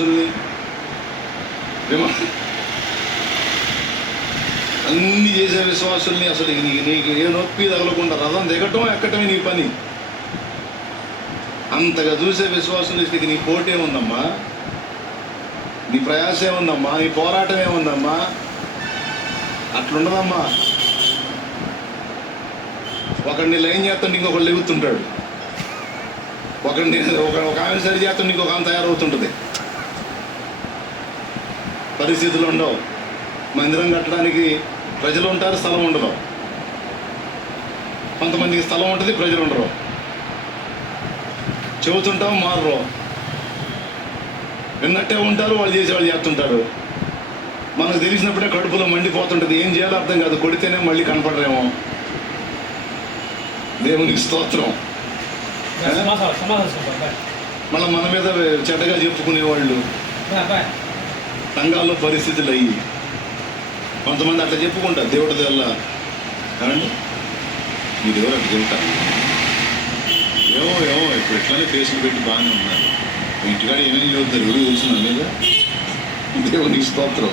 విశ్వాసుల్ని అన్ని చేసే విశ్వాసుల్ని అసలు నీకు ఏ నొప్పి తగలకుండా రథం దిగటం ఎక్కటమే నీ పని. అంతగా చూసే విశ్వాసులు ఇక నీ పోటీ ఉందమ్మా, నీ ప్రయాసే ఉందమ్మా, నీ పోరాటమే ఉందమ్మా. అట్లుండదమ్మా. ఒకడిని లైన్ చేస్తుంటే ఇంకొకళ్ళు లెగుతుంటాడు, ఒకడిని ఒక ఆమె సరి చేస్తుంటే ఇంకొక ఆమె తయారవుతుంటుంది. పరిస్థితులు ఉండవు. మందిరం కట్టడానికి ప్రజలు ఉంటారు, స్థలం ఉండదు. కొంతమందికి స్థలం ఉంటుంది, ప్రజలు ఉండరు. చెబుతుంటాం, మారరు. విన్నట్టే ఉంటారు, వాళ్ళు చేసేవాళ్ళు చేస్తుంటారు. మనకు తెలిసినప్పుడే కడుపులో మండిపోతుంటుంది. ఏం చేయాలో అర్థం కాదు. కొడితేనే మళ్ళీ కనపడరేమో. దేవునికి స్తోత్రం. మళ్ళీ మన మీద చెడ్డగా చెప్పుకునేవాళ్ళు, సంఘాల్లో పరిస్థితులు అయ్యి కొంతమంది అట్లా చెప్పుకుంటారు. దేవుడి వల్ల కాదండి, మీరు ఎవరు అట్లా చెబుతారు. ఏమో ఇప్పుడు ఎట్లానే ఫేస్లు పెట్టి బాగానే ఉన్నారు. ఇంటికాడ ఏమేమి చదువుతారు ఎవరు తెలుసున్నా లేదా? దేవునికి స్తోత్రం.